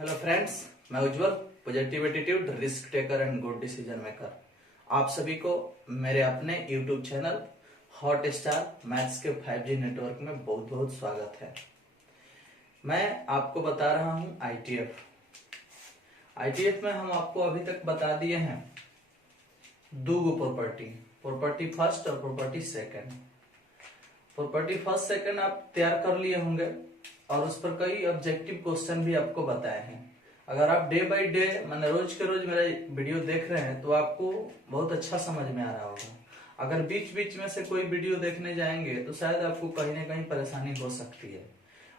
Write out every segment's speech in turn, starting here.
Hello friends, मैं Ujjwal, positive attitude, risk taker and good decision maker. आप सभी को मेरे अपने YouTube channel hot star maths के 5G नेटवर्क में बहुत बहुत स्वागत है। मैं आपको बता रहा हूं आईटीएफ में हम आपको अभी तक बता दिए हैं दो प्रॉपर्टी फर्स्ट और property second. Property first second आप तैयार कर लिए होंगे और उस पर कई ऑब्जेक्टिव क्वेश्चन भी आपको बताए हैं। अगर आप डे बाय डे माने रोज के रोज मेरा वीडियो देख रहे हैं तो आपको बहुत अच्छा समझ में आ रहा होगा। अगर बीच बीच में से कोई वीडियो देखने जाएंगे तो शायद आपको कहीं ना कहीं परेशानी हो सकती है।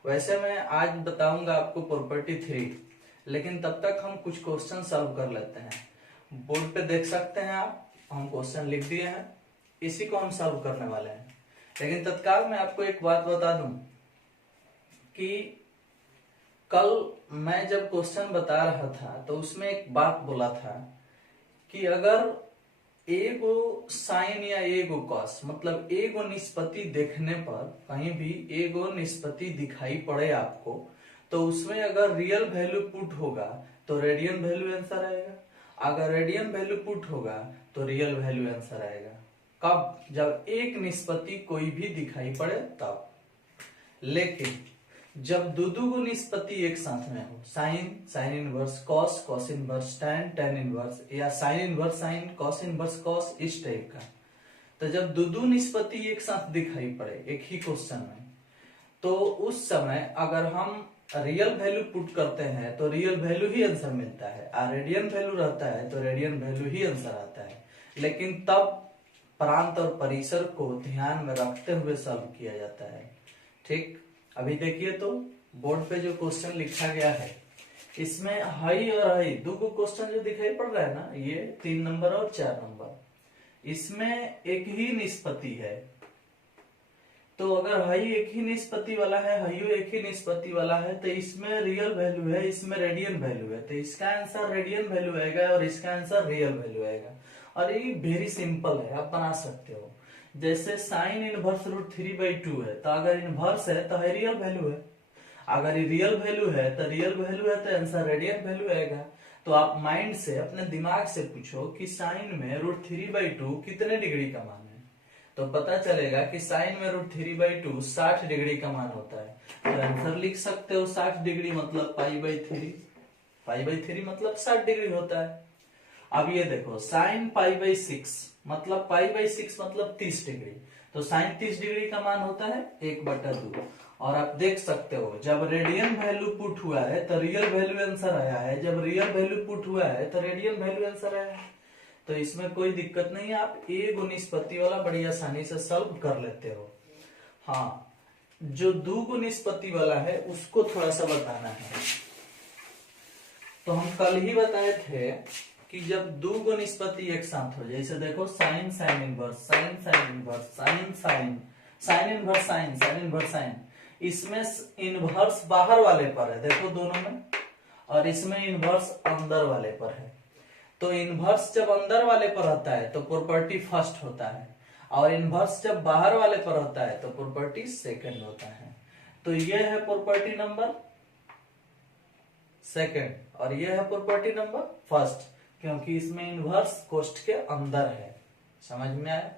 वैसे मैं आज बताऊंगा आपको प्रॉपर्टी 3, लेकिन तब तक हम कुछ क्वेश्चन सॉल्व कर लेते हैं। बोर्ड पे देख सकते हैं आप, हम क्वेश्चन लिख दिए हैं, इसी को हम सॉल्व करने वाले हैं। लेकिन तत्काल मैं आपको एक बात बता दूं कि कल मैं जब क्वेश्चन बता रहा था तो उसमें एक बात बोला था कि अगर एगो साइन या एगो कॉस मतलब एगो निष्पत्ति देखने पर कहीं भी एगो निष्पत्ति दिखाई पड़े आपको, तो उसमें अगर रियल वैल्यू पुट होगा तो रेडियन वैल्यू आंसर आएगा, अगर रेडियन वैल्यू पुट होगा तो रियल वैल्यू आंसर आएगा। कब? जब एक निष्पत्ति कोई भी दिखाई पड़े तब। लेकिन जब दो गो निष्पत्ति एक साथ में हो, sine inverse cos, cos inverse tan inverse, या sine inverse sine, cos inverse cos, इस टाइप का, तो जब दो निष्पत्ति एक साथ दिखाई पड़े एक ही क्वेश्चन में, तो उस समय अगर हम रियल वैल्यू पुट करते हैं तो रियल वैल्यू ही आंसर मिलता है, और रेडियन वैल्यू रहता है तो रेडियन वैल्यू ही आंसर आता है। लेकिन तब प्रांत और परिसर को ध्यान में रखते हुए सॉल्व किया जाता है। ठीक, अभी देखिए तो बोर्ड पे जो क्वेश्चन लिखा गया है इसमें हाई और हाई दो क्वेश्चन जो दिखाई पड़ रहा है ना, ये 3 नंबर और 4 नंबर, इसमें एक ही निष्पत्ति है। तो अगर हाई एक ही निष्पत्ति वाला है, हाइयो एक ही निष्पत्ति वाला है, तो इसमें रियल वैल्यू है, इसमें रेडियन वैल्यू है, तो इसका आंसर रेडियन वैल्यू आएगा और इसका आंसर रियल वैल्यू आएगा। और ये वेरी सिंपल है, आप बना सकते हो। जैसे साइन इनवर्स √3/2 है, तो अगर इनवर्स है तो है रियल वैल्यू है, अगर रियल वैल्यू है तो रियल वैल्यू है तो आंसर रेडियन वैल्यू आएगा। तो आप माइंड से अपने दिमाग से पूछो कि साइन में √3/2 कितने डिग्री का मान है, तो पता चलेगा कि साइन में √3/2 60 डिग्री का मान होता है। तो आंसर लिख सकते हो 60 डिग्री मतलब π/3, π/3 मतलब 60 डिग्री होता है। अब ये देखो साइन π/6 मतलब π/6 मतलब 30 डिग्री, तो साइन 30 डिग्री का मान होता है 1/2। और आप देख सकते हो जब रेडियन वैल्यू पुट हुआ है तो रियल वैल्यू आंसर आया है, जब रियल वैल्यू पुट हुआ है तो रेडियन वैल्यू आंसर आया है। तो इसमें कोई दिक्कत नहीं है, आप एक निष्पत्ति वाला बड़ी आसानी से सॉल्व कर लेते हो। हाँ, जो दो निष्पत्ति वाला है उसको थोड़ा सा बताना है। तो हम कल ही बताए थे कि जब दो निष्पत्ति एक साथ हो, जैसे देखो sine sine inverse, sine sine inverse, sine sine, sine inverse sine, sine inverse sine, इसमें इनवर्स बाहर वाले पर है देखो दोनों में, और इसमें इनवर्स अंदर वाले पर है। तो इनवर्स जब अंदर वाले पर होता है तो प्रॉपर्टी फर्स्ट होता है, और इनवर्स जब बाहर वाले पर होता है तो प्रॉपर्टी सेकंड होता है। तो यह है प्रॉपर्टी नंबर सेकंड और यह है प्रॉपर्टी नंबर फर्स्ट, क्योंकि इसमें इनवर्स कोष्ठ के अंदर है। समझ में आया?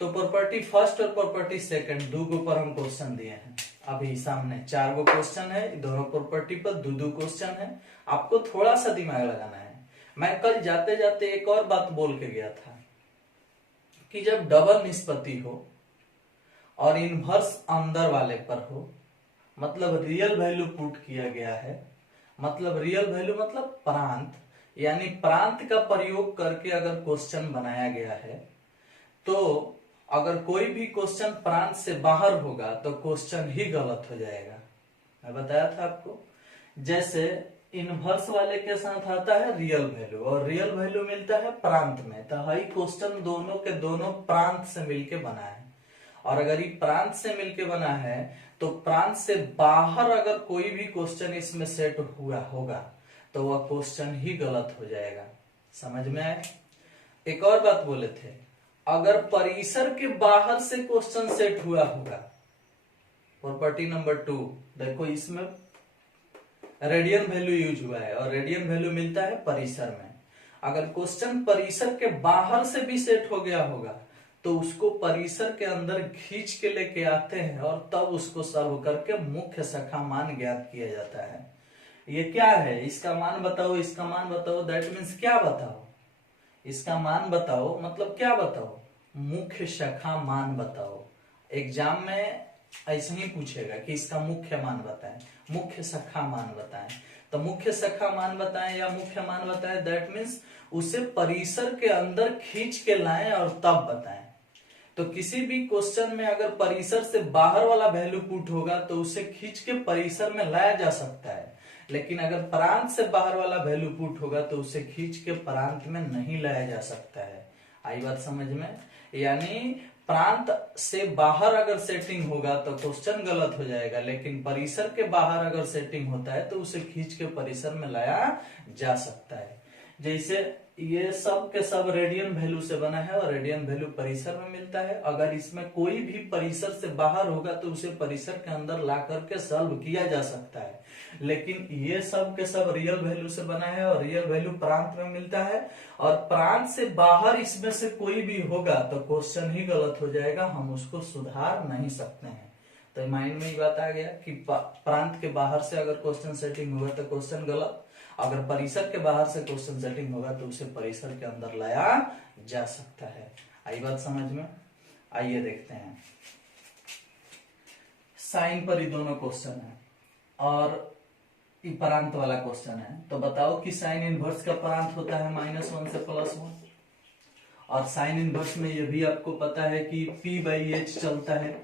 तो प्रॉपर्टी फर्स्ट और प्रॉपर्टी सेकंड दो पर हम क्वेश्चन दिए हैं। अभी सामने 4 क्वेश्चन है, दोनों प्रॉपर्टी पर दो क्वेश्चन है। आपको थोड़ा सा दिमाग लगाना है। मैं कल जाते जाते एक और बात बोल के गया था कि जब डबल निष्पत्ति हो और इनवर्स अंदर वाले पर हो, मतलब रियल वैल्यू पुट किया गया है, मतलब रियल वैल्यू मतलब प्रांत, यानी प्रांत का प्रयोग करके अगर क्वेश्चन बनाया गया है, तो अगर कोई भी क्वेश्चन प्रांत से बाहर होगा तो क्वेश्चन ही गलत हो जाएगा। मैं बताया था आपको। जैसे इनवर्स वाले के साथ आता है रियल वैल्यू और रियल वैल्यू मिलता है प्रांत में, तो हाई क्वेश्चन दोनों के दोनों प्रांत से मिलके बना है। और अगर ये प्रांत से मिलके बना है तो प्रांत से बाहर अगर कोई भी क्वेश्चन इसमें सेट हुआ होगा तो वह क्वेश्चन ही गलत हो जाएगा। समझ में आया? एक और बात बोले थे, अगर परिसर के बाहर से क्वेश्चन सेट हुआ होगा, प्रॉपर्टी नंबर 2 देखो, इसमें रेडियन वैल्यू यूज हुआ है और रेडियन वैल्यू मिलता है परिसर में। अगर क्वेश्चन परिसर के बाहर से भी सेट हो गया होगा तो उसको परिसर के अंदर खींच के लेके आते हैं और तब उसको सॉल्व करके मुख्य शाखा मान ज्ञात किया जाता है। ये क्या है, इसका मान बताओ, इसका मान बताओ, दैट मीन्स क्या बताओ, इसका मान बताओ मतलब क्या बताओ, मुख्य शाखा मान बताओ। एग्जाम में ऐसे ही पूछेगा कि इसका मुख्य मान बताएं, मुख्य शाखा मान बताएं। तो मुख्य शाखा मान बताएं या मुख्य मान बताएं, दैट मीन्स उसे परिसर के अंदर खींच के लाएं और तब बताएं। तो किसी भी क्वेश्चन में अगर परिसर से बाहर वाला वैल्यू पुट होगा तो उसे खींच के परिसर में लाया जा सकता है, लेकिन अगर प्रांत से बाहर वाला वैल्यू पुट होगा तो उसे खींच के प्रांत में नहीं लाया जा सकता है। आई बात समझ में? यानी प्रांत से बाहर अगर सेटिंग होगा तो क्वेश्चन गलत हो जाएगा, लेकिन परिसर के बाहर अगर सेटिंग होता है तो उसे खींच के परिसर में लाया जा सकता है। जैसे ये सब के सब रेडियन वैल्यू से बना है और रेडियन वैल्यू परिसर में मिलता है। अगर इसमें कोई भी परिसर से बाहर होगा तो उसे परिसर के अंदर ला करके सॉल्व किया जा सकता है, लेकिन ये सब के सब रियल वैल्यू से बना है और रियल वैल्यू प्रांत में मिलता है और प्रांत से बाहर इसमें से कोई भी होगा तो क्वेश्चन ही गलत हो जाएगा, हम उसको सुधार नहीं सकते हैं। तो माइंड में ये बात आ गया कि प्रांत के बाहर से अगर क्वेश्चन सेटिंग होगा तो क्वेश्चन गलत, अगर परिसर के बाहर से क्वेश्चन सेटिंग होगा तो उसे परिसर के अंदर लाया जा सकता है। आई बात समझ में? आइए देखते हैं। साइन पर ही दोनों क्वेश्चन है और ये प्रांत वाला क्वेश्चन है। तो बताओ कि साइन इनवर्स का प्रांत होता है -1 से +1 और साइन इनवर्स में ये भी आपको पता है कि P/H चलता है,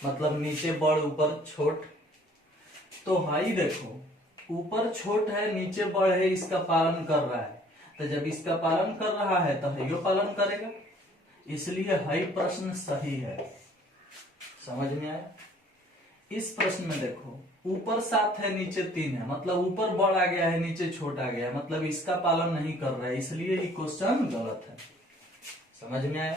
मतलब नीचे बड़ ऊपर छोट। तो हाई देखो, ऊपर छोट है नीचे बड़ है, इसका पालन कर रहा है, तो जब इसका पालन कर रहा है तो हाइयो पालन करेगा, इसलिए हाई प्रश्न सही है। समझ में आया? इस प्रश्न में देखो ऊपर 7 है नीचे 3 है, मतलब ऊपर बड़ आ गया है नीचे छोट आ गया है, मतलब इसका पालन नहीं कर रहा है, इसलिए ये क्वेश्चन गलत है। समझ में आया?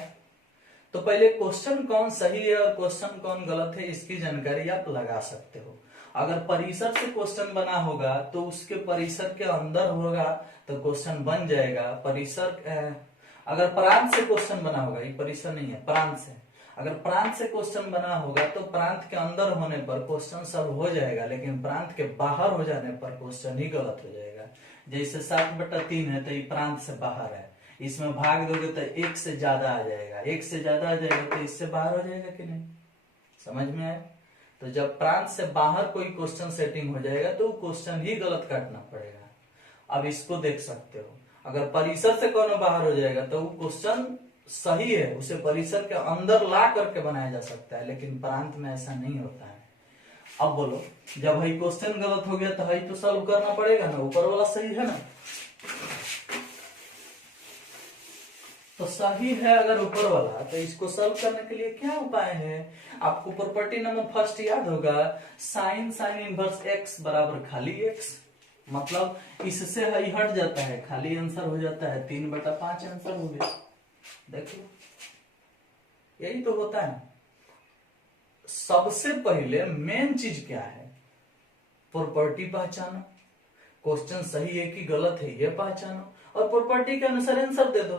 तो पहले क्वेश्चन कौन सही है और क्वेश्चन कौन गलत है इसकी जानकारी आप लगा सकते हो। अगर परिसर से क्वेश्चन बना होगा तो उसके परिसर के अंदर होगा तो क्वेश्चन बन जाएगा। परिसर अगर प्रांत से क्वेश्चन बना होगा, ये परिसर नहीं है प्रांत से, अगर प्रांत से क्वेश्चन बना होगा तो प्रांत के अंदर होने पर क्वेश्चन सब हो जाएगा, लेकिन प्रांत के बाहर हो जाने पर क्वेश्चन ही गलत हो जाएगा। जैसे 7/3 है तो ये प्रांत से बाहर है, इसमें भाग दोगे तो 1 से ज्यादा आ जाएगा, 1 से ज्यादा आ जाएगा तो इससे बाहर हो जाएगा कि नहीं? समझ में आया? तो जब प्रांत से बाहर कोई क्वेश्चन सेटिंग हो जाएगा तो क्वेश्चन ही गलत काटना पड़ेगा। अब इसको देख सकते हो, अगर परिसर से कोनो बाहर हो जाएगा तो वो क्वेश्चन सही है, उसे परिसर के अंदर ला करके बनाया जा सकता है, लेकिन प्रांत में ऐसा नहीं होता है। अब बोलो, जब हाई क्वेश्चन गलत हो गया तो हाई तो सॉल्व करना पड़ेगा ना, ऊपर वाला सही है ना। तो सही है अगर ऊपर वाला, तो इसको सॉल्व करने के लिए क्या उपाय है? आपको प्रॉपर्टी नंबर फर्स्ट याद होगा, साइन इनवर्स x बराबर खाली x, मतलब इससे हाई हट जाता है, खाली आंसर हो जाता है, 3/5 आंसर हो गया। देखो यही तो होता है। सबसे पहले मेन चीज क्या है? प्रॉपर्टी पहचानो, क्वेश्चन सही है कि गलत है ये पहचानो और प्रॉपर्टी के अनुसार आंसर दे दो।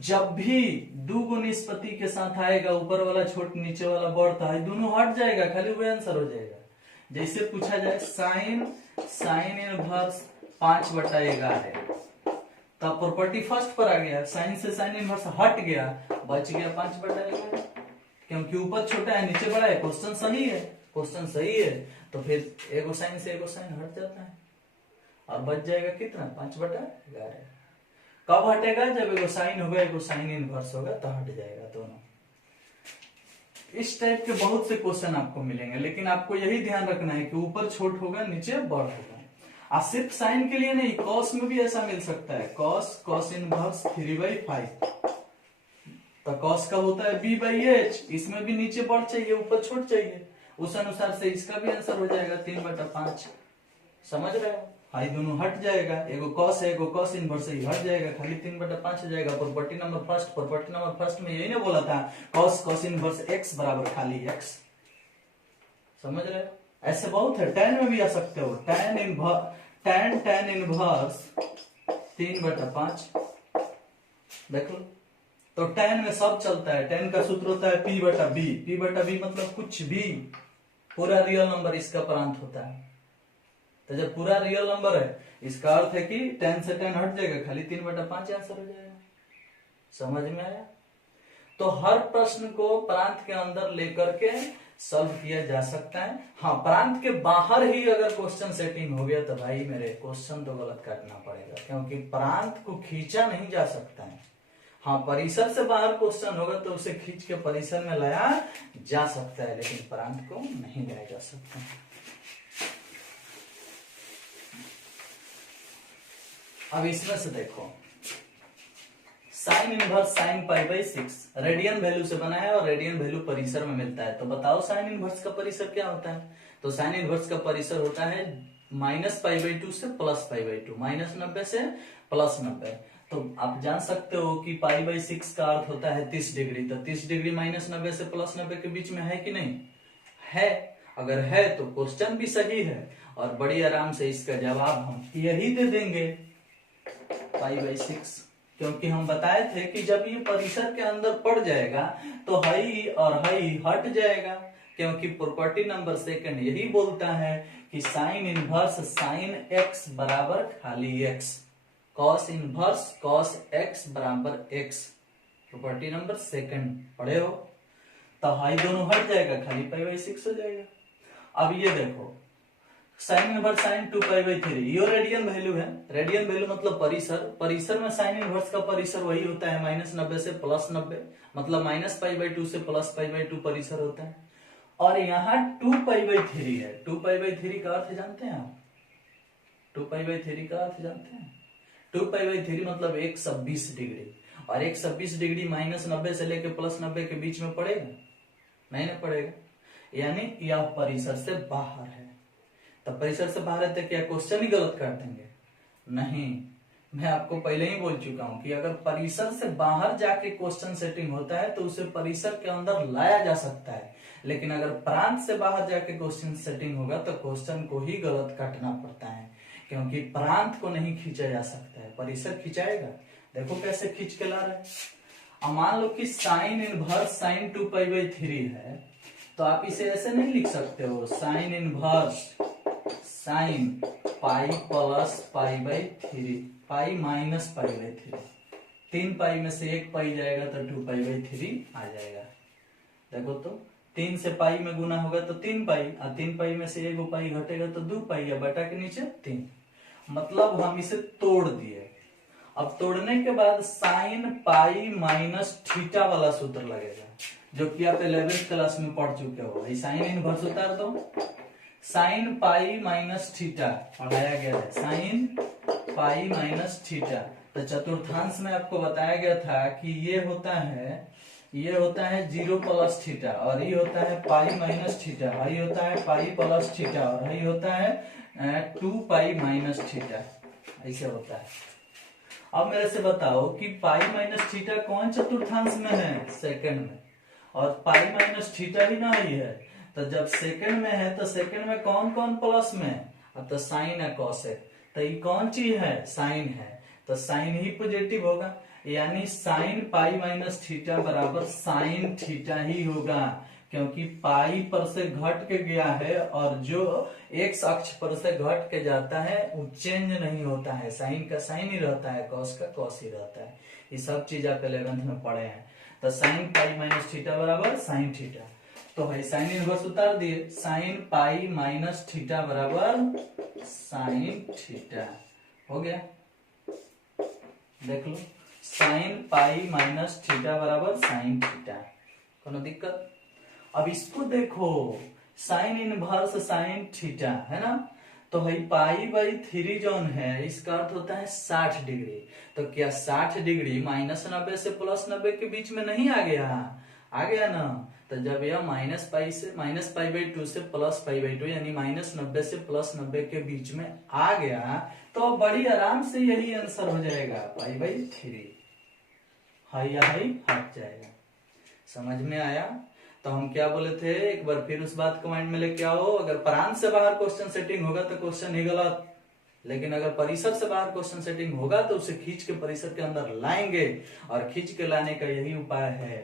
जब भी दो गुण निष्पत्ति के साथ आएगा, ऊपर वाला छोट नीचे वाला बड़, तो दोनों हट जाएगा, खाली वही आंसर हो जाएगा। जैसे पूछा जाए साइन इनवर्स 5/11, तब प्रॉपर्टी फर्स्ट पर आ गया, साइन से साइन इनवर्स हट गया, बच गया 5/11, क्योंकि ऊपर छोटा है नीचे बड़ा है, क्वेश्चन सही है, तो फिर एगो साइन से एगो साइन हट जाता है और बच जाएगा कितना? 5/11। कब हटेगा? जब एगो साइन होगा एगो साइन इनवर्स होगा तो हट जाएगा दोनों। इस टाइप के बहुत से क्वेश्चन आपको मिलेंगे, लेकिन आपको यही ध्यान रखना है कि ऊपर छोट होगा नीचे बड़ होगा। सिर्फ साइन के लिए नहीं, कॉस में भी ऐसा मिल सकता है, कॉस इनवर्स 3/5, तो कॉस का होता है B/H, इसमें भी नीचे बड़ चाहिए ऊपर छोट चाहिए, उस अनुसार से इसका भी आंसर हो जाएगा 3/5। समझ रहे हो? हाई दोनों हट जाएगा, एगो कॉस है एगो कॉस इनवर्स है, हट जाएगा, खाली 3/5 हो जाएगा। प्रॉपर्टी नंबर फर्स्ट में यही ना बोला था, कॉस इनवर्स x बराबर खाली x। समझ रहे हो? ऐसे बहुत है, tan में भी आ सकते हो, tan इनवर्स 3/5 देख लो। तो tan में सब चलता है, tan का सूत्र होता है P/B, P/B मतलब कुछ भी, पूरा रियल नंबर इसका प्रांत होता है। तो जब पूरा रियल नंबर है इसका अर्थ है कि tan से tan हट जाएगा, खाली 3/5 आंसर हो जाएगा। समझ में आया? तो हर प्रश्न को प्रांत के अंदर लेकर के सॉल्व किया जा सकता है। हाँ, प्रांत के बाहर ही अगर क्वेश्चन सेटिंग हो गया तो भाई मेरे क्वेश्चन तो गलत काटना पड़ेगा, क्योंकि प्रांत को खींचा नहीं जा सकता है। हाँ, परिसर से बाहर क्वेश्चन होगा तो उसे खींच के परिसर में लाया जा सकता है, लेकिन प्रांत को नहीं लाया जा सकता। अब इसमें से देखो, sine inverse sine π/6 radian value से बना है और रेडियन वैल्यू परिसर में मिलता है। तो बताओ साइन इनवर्स का परिसर क्या होता है? तो साइन इनवर्स का परिसर होता है -π/2 से +π/2, -90 से +90। तो आप जान सकते हो कि π/6 का अर्थ होता है 30 डिग्री। तो 30 डिग्री -90 से +90 के बीच में है कि नहीं है? अगर है तो क्वेश्चन भी सही है और बड़ी आराम से इसका जवाब हम यही दे देंगे, π/6। क्योंकि हम बताए थे कि जब ये परिसर के अंदर पड़ जाएगा तो हाई और हाई हट जाएगा, क्योंकि प्रॉपर्टी नंबर सेकंड यही बोलता है कि साइन इनवर्स साइन x बराबर खाली x, cos inverse cos x बराबर x। प्रॉपर्टी नंबर सेकंड पढ़े हो? तो हाई दोनों हट जाएगा, खाली π/6 हो जाएगा। अब ये देखो, साइन इनवर्स साइन 2π/3 ये रेडियन वैल्यू है। रेडियन वैल्यू मतलब परिसर, परिसर में साइन इनवर्स का परिसर वही होता है -90 से +90, मतलब -π/2 से +π/2 परिसर होता है। और यहाँ 2π/3 है। 2π/3 का अर्थ जानते हैं आप? 2π/3 का अर्थ जानते हैं? 2π/3 मतलब 120 डिग्री, और 120 डिग्री -90 से लेके +90 के बीच में पड़ेगा? नहीं ना पड़ेगा, यानी यह परिसर से बाहर है। तो परिसर से बाहर है तो क्या क्वेश्चन ही गलत कर देंगे? नहीं, मैं आपको पहले ही बोल चुका हूं कि अगर परिसर से बाहर जाके क्वेश्चन सेटिंग होता है तो उसे परिसर के अंदर लाया जा सकता है, लेकिन अगर प्रांत से बाहर जाके क्वेश्चन सेटिंग होगा तो क्वेश्चन को ही गलत काटना पड़ता है, क्योंकि प्रांत को नहीं खींचा जा सकता है, परिसर खिंचाएगा। देखो कैसे खींच के ला रहे हैं। अब मान लो कि साइन इनवर्स साइन 2π/3 है, तो आप इसे ऐसे नहीं लिख सकते हो, sine inverse sine pi plus π/3, pi minus π/3, 3 pi में से 1 पाई जाएगा तो 2π/3 आ जाएगा। देखो तो 3 से पाई में गुना होगा तो 3 पाई, और 3 पाई में से 1 पाई घटेगा तो 2 पाई, या बटा के नीचे 3। मतलब हम इसे तोड़ दिए। अब तोड़ने के बाद साइन पाई माइनस थीटा वाला सूत्र लगेगा, जो कि आप 11th क्लास में पढ़ चुके हो। साइन इनवर्स उतार दो, साइन पाई माइनस थीटा पढ़ाया गया है, साइन पाई माइनस थीटा। तो चतुर्थांश में आपको बताया गया था कि ये होता है 0 प्लस थीटा, और ये होता है पाई माइनस थीटा, ये होता है पाई प्लस थीटा, और ये होता है 2 पाई माइनस थीटा, ऐसे होता है। अब मेरे से बताओ कि पाई माइनस थीटा कौन चतुर्थांश में है? सेकंड में। और पाई माइनस थीटा ही ना ही है, तो जब सेकंड में है तो सेकंड में कौन कौन प्लस में? अब तो साइन है, कॉस है, तो ये कौन चीज है? साइन है, तो साइन ही पॉजिटिव होगा, यानी साइन पाई माइनस थीटा बराबर साइन थीटा ही होगा, क्योंकि पाई पर से घट के गया है और जो एक्स अक्ष पर से घट के जाता है वो चेंज नहीं होता है, साइन का साइन ही रहता है, कॉस का कॉस ही रहता है। ये सब चीज आप 11th में पढ़े हैं। तो साइन पाई माइनस थीटा बराबर साइन थीटा, तो भाई साइन इनवर्स उतार दिए, साइन पाई माइनस थीटा बराबर साइन थीटा हो गया। देख लो, साइन पाई माइनस थीटा बराबर साइन थीटा, कोनो दिक्कत? अब इसको देखो, साइन इनवर्स साइन थीटा है ना, तो भाई π/3 जोन है इसका अर्थ होता है 60 डिग्री। तो क्या 60 डिग्री -90 से +90 के बीच में नहीं आ गया? आ गया ना। तो जब यह -π/2 से +π/2 यानी -90 से +90 के बीच में आ गया तो बड़ी आराम से यही आंसर हो जाएगा, π/3। हाई या हाई हट जाएगा। समझ में आया? तो तो हम क्या बोले थे, एक बार फिर उस बात को माइंड में लेके आओ। अगर प्रांत से बाहर क्वेश्चन सेटिंग होगा तो क्वेश्चन ही गलत, लेकिन अगर परिसर से बाहर क्वेश्चन सेटिंग होगा तो उसे खींच के परिसर के अंदर लाएंगे, और खींच के लाने का यही उपाय है।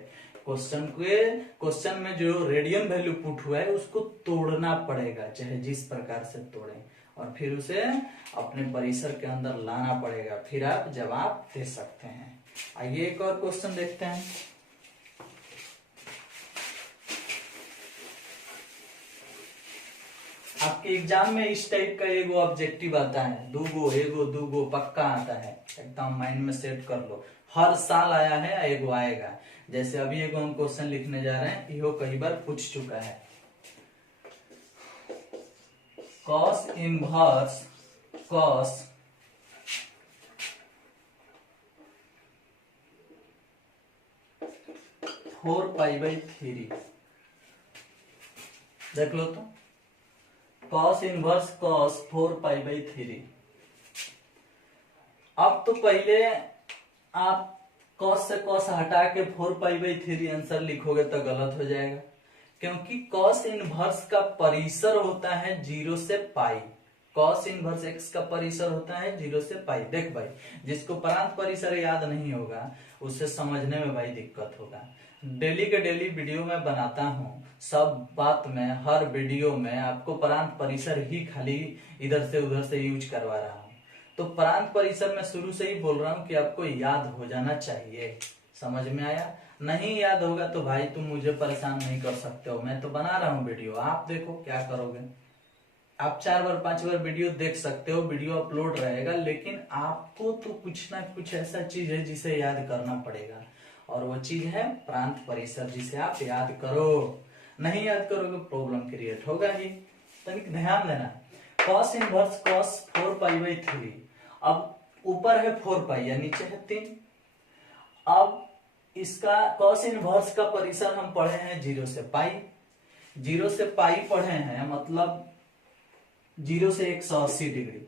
क्वेश्चन में जो रेडियन वैल्यू पुट हुआ है उसको तोड़ना पड़ेगा, चाहे जिस प्रकार से तोड़े, और फिर उसे अपने परिसर के अंदर लाना पड़ेगा, फिर आप जवाब दे सकते हैं। आइए एक और क्वेश्चन देखते हैं। आपके एग्जाम में इस टाइप का एगो ऑब्जेक्टिव आता है, दूगो पक्का आता है, एकदम माइंड में सेट कर लो। हर साल आया है, एगो आएगा। जैसे अभी एगो हम क्वेश्चन लिखने जा रहे हैं, यो कई बार पूछ चुका है। कॉस इनवर्स कॉस 4π/3 देख लो तो, कॉस इनवर्स कॉस 4π/3। अब तो पहले आप कॉस से कॉस हटा के 4π/3 आंसर लिखोगे तो गलत हो जाएगा, क्योंकि कॉस इनवर्स का परिसर होता है 0 से पाई। कॉस इनवर्स एक्स का परिसर होता है 0 से पाई। देख भाई, जिसको प्रांत परिसर याद नहीं होगा उसे समझने में भाई दिक्कत होगा। डेली के डेली वीडियो में बनाता हूँ, सब बात में हर वीडियो में आपको प्रांत परिसर ही खाली इधर से उधर से यूज करवा रहा हूँ। तो प्रांत परिसर में शुरू से ही बोल रहा हूँ कि आपको याद हो जाना चाहिए। समझ में आया? नहीं याद होगा तो भाई तुम मुझे परेशान नहीं कर सकते हो, मैं तो बना रहा हूँ वीडियो, आप देखो क्या करोगे। आप 4 बार 5 बार वीडियो देख सकते हो, वीडियो अपलोड रहेगा, लेकिन आपको तो कुछ ना कुछ ऐसा चीज है जिसे याद करना पड़ेगा, और वो चीज है प्रांत परिसर, जिसे आप याद करो। नहीं याद करोगे प्रॉब्लम क्रिएट होगा ही। तनिक ध्यान देना, कॉस इनवर्स कॉस 4π/3। अब ऊपर है 4π या नीचे है 3। अब इसका कॉस इनवर्स का परिसर हम पढ़े हैं 0 से पाई। 0 से पाई पढ़े हैं, मतलब 0 से 180 डिग्री।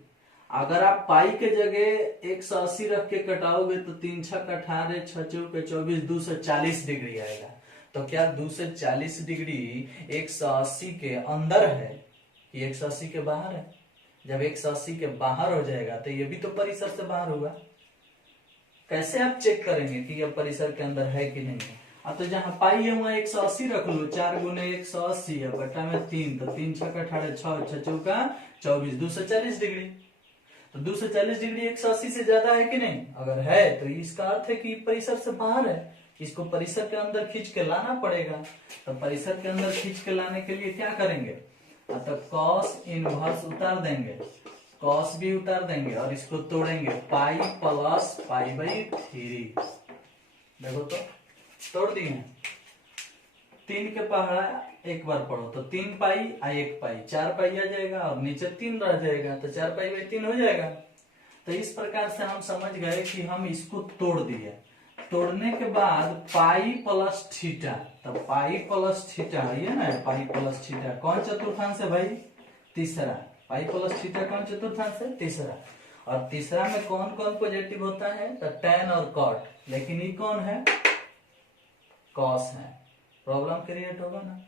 अगर आप पाई के जगह 180 रख के कटाओगे तो 3 छक 18, 6 चौक 24, 240 डिग्री आएगा। तो क्या 240 डिग्री 180 के अंदर है कि 180 के बाहर है? जब 180 के बाहर हो जाएगा तो ये भी तो परिसर से बाहर होगा। कैसे आप चेक करेंगे कि यह परिसर के अंदर है कि नहीं है? अब तो जहां पाई है वहां 180 रख लो, 4 गुने 180 है, बटा में 3, तो 3 छक 18, 6 चौका 24, 240 डिग्री। तो 240 डिग्री 180 से ज्यादा है कि नहीं? अगर है तो इसका अर्थ है कि परिसर से बाहर है, इसको परिसर के अंदर खींच के लाना पड़ेगा। तो परिसर के अंदर खींच के लाने के लिए क्या करेंगे? तो कॉस इनवर्स उतार देंगे, कॉस भी उतार देंगे, और इसको तोड़ेंगे, पाई प्लस π/3। देखो तो तोड़ दिए। 3 के पहाड़ा एक बार पढ़ो तो 3 पाई आ 1 पाई, 4 पाई आ जाएगा, और नीचे 3 रह जाएगा, तो 4π/3 हो जाएगा। तो इस प्रकार से हम समझ गए कि हम इसको तोड़ दिए। तोड़ने के बाद पाई प्लस थीटा, तो पाई प्लस थीटा है ना, पाई प्लस थीटा कौन चतुर्थांश है भाई? तीसरा। पाई प्लस थीटा कौन चतुर्थांश है? तीसरा। और तीसरा में कौन कौन पॉजिटिव होता है? तो tan और cot, लेकिन ये कौन है? कॉस है। प्रॉब्लम क्रिएट होगा ना।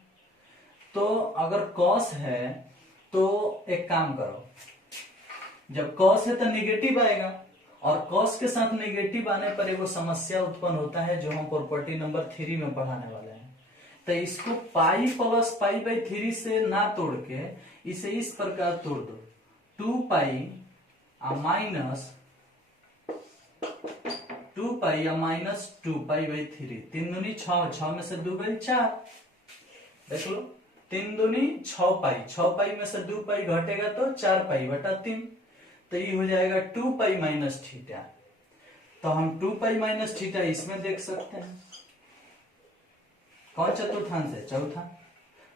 तो अगर कॉस है तो एक काम करो, जब कॉस है तो निगेटिव आएगा, और कॉस के साथ नेगेटिव आने पर एक समस्या उत्पन्न होता है जो हम प्रॉपर्टी नंबर 3 में पढ़ाने वाले हैं। तो इसको पाई प्लस π/3 से ना तोड़ के इसे इस प्रकार तोड़ दो, 2 पाई माइनस 2π/-2π/3। 3 दूनी 6, 6 में से 2 गई 4। देख लो, 3 दूनी 6 पाई, 6 पाई में से 2 पाई घटेगा तो 4 पाई बटा 3। तो ये हो जाएगा 2π - थीटा। तो हम 2π - थीटा इसमें देख सकते हैं। कौन चतुर्थांश है? चौथा।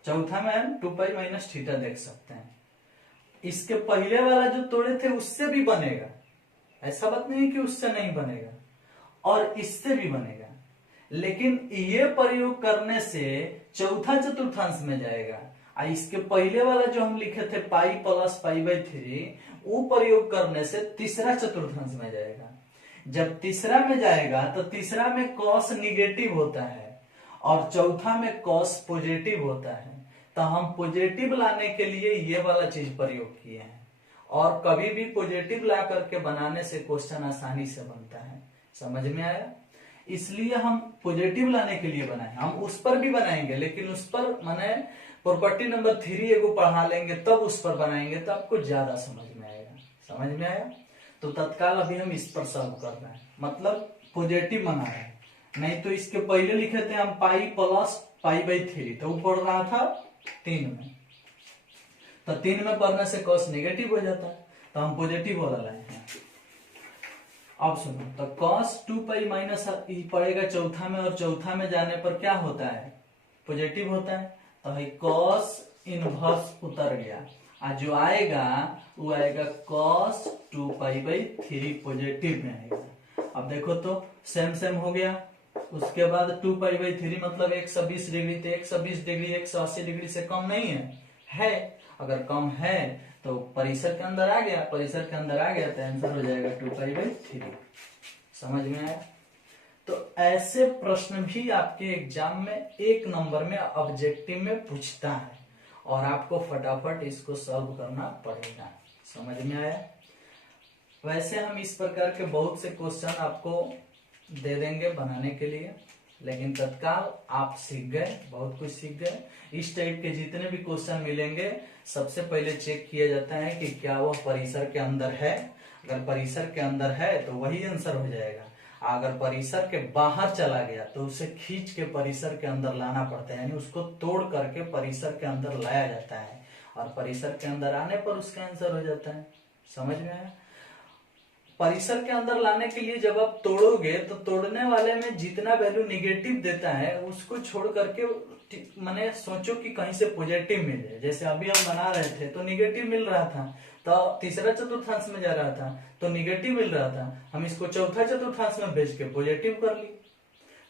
चौथा में हम 2π - थीटा देख सकते हैं। इसके पहले वाला जो तोड़े थे उससे भी बनेगा, ऐसा बात नहीं कि उससे नहीं बनेगा, और इससे भी बनेगा, लेकिन ये प्रयोग करने से चौथा चतुर्थांश में जाएगा। इसके पहले वाला जो हम लिखे थे पाई प्लस π/3, वो प्रयोग करने से तीसरा चतुर्थांश में जाएगा। जब तीसरा में जाएगा तो तीसरा में कॉस निगेटिव होता है, और चौथा में कॉस पॉजिटिव होता है, तो हम पॉजिटिव लाने के लिए ये वाला चीज प्रयोग किए हैं। और कभी भी पॉजिटिव ला करके बनाने से क्वेश्चन आसानी से बनता है। समझ में आया? इसलिए हम पॉजिटिव लाने के लिए बनाए। हम उस पर भी बनाएंगे, लेकिन उस पर माने प्रॉपर्टी नंबर 3 एगो पढ़ा लेंगे, तब उस पर बनाएंगे, तो आपको ज्यादा समझ में आएगा। समझ में आया? तो तत्काल अभी हम इस पर सॉल्व कर रहे हैं, मतलब पॉजिटिव बना रहे हैं। नहीं तो इसके पहले लिखे थे हम पाई प्लस पाई बाई 3, तो वो पढ़ रहा था 3 में, तो 3 में पढ़ने से कॉस नेगेटिव हो जाता है, तो हम पॉजिटिव वाला लाए हैं। अब सुनो, तो कॉस 2 पाई माइनस पड़ेगा चौथा में, और चौथा में जाने पर क्या होता है? पॉजिटिव होता है, तो है कॉस इनवर्स उतर गया, और जो आएगा वो आएगा कॉस 2 पाई बाई 3 पॉजिटिव में आएगा। अब देखो तो सेम सेम हो गया। उसके बाद 2 पाई बाई 3 मतलब 120 डिग्री, तो 120 डिग्री 180 डिग्री से कम नहीं है। अगर कम है तो परिसर के अंदर आ गया, परिसर के अंदर आ गया तो आंसर हो जाएगा 2 पाई बाई 3। समझ में आया? तो ऐसे प्रश्न भी आपके एग्जाम में 1 नंबर में ऑब्जेक्टिव में पूछता है, और आपको फटाफट इसको सॉल्व करना पड़ेगा। समझ में आया? वैसे हम इस प्रकार के बहुत से क्वेश्चन आपको दे देंगे बनाने के लिए, लेकिन तत्काल आप सीख गए, बहुत कुछ सीख गए। इस टाइप के जितने भी क्वेश्चन मिलेंगे, सबसे पहले चेक किया जाता है कि क्या वह परिसर के अंदर है। अगर परिसर के अंदर है तो वही आंसर हो जाएगा। अगर परिसर के बाहर चला गया तो उसे खींच के परिसर के अंदर लाना पड़ता है, यानी उसको तोड़ करके परिसर के अंदर लाया जाता है, और परिसर के अंदर आने पर उसका आंसर हो जाता है। समझ में आया? परिसर के अंदर लाने के लिए जब आप तोड़ोगे तो तोड़ने वाले में जितना वैल्यू निगेटिव देता है उसको छोड़ करके माने सोचो कि कहीं से पॉजिटिव मिले। जैसे अभी हम बना रहे थे तो निगेटिव मिल रहा था, तो तीसरा चतुर्थांश में जा रहा था तो निगेटिव मिल रहा था, हम इसको चौथा चतुर्थांश में भेज के पॉजिटिव कर ली।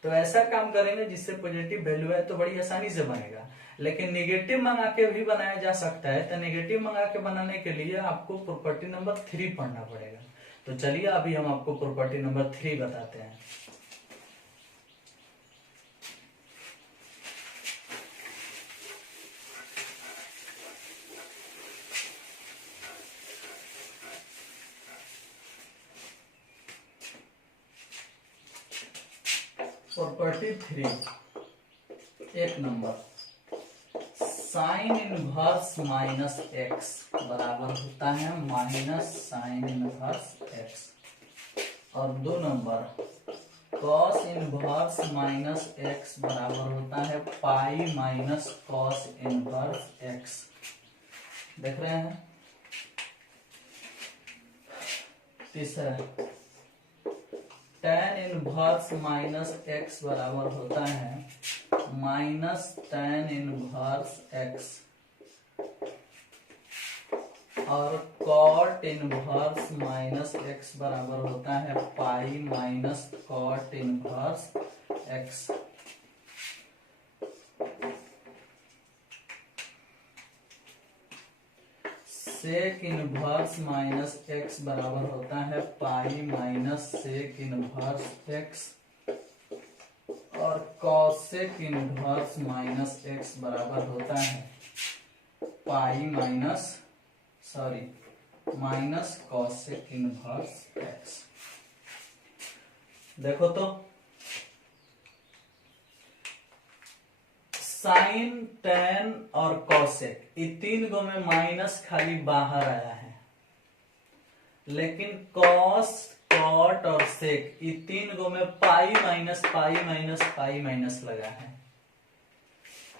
तो ऐसा काम करेंगे जिससे पॉजिटिव वैल्यू है तो बड़ी आसानी से बनेगा। लेकिन निगेटिव मंगा के भी बनाया जा सकता है, तो निगेटिव मंगा के बनाने के लिए आपको प्रॉपर्टी नंबर 3 पढ़ना पड़ेगा। तो चलिए अभी हम आपको प्रॉपर्टी नंबर 3 बताते हैं। Property 3 1 number, sine inverse minus X बराबर होता है माइनस साइन इनवर्स एक्स। और 2 number, cos inverse minus X बराबर होता है pi minus cos inverse x. देख रहे हैं? तीसरा, tan इनवर्स माइनस एक्स बराबर होता है माइनस tan इनवर्स एक्स, और cot इनवर्स माइनस एक्स बराबर होता है pi minus cot inverse X. Sec inverse minus X बराबर होता है pi minus sec inverse X, और कॉसेक इनवर्स माइनस एक्स बराबर होता है pi minus cosec inverse X. देखो तो साइन, टैन और कॉसेक, ये 3 गो में माइनस खाली बाहर आया है, लेकिन कॉस, कॉट और सेक ये 3 गो में pi minus pi minus pi minus लगा है।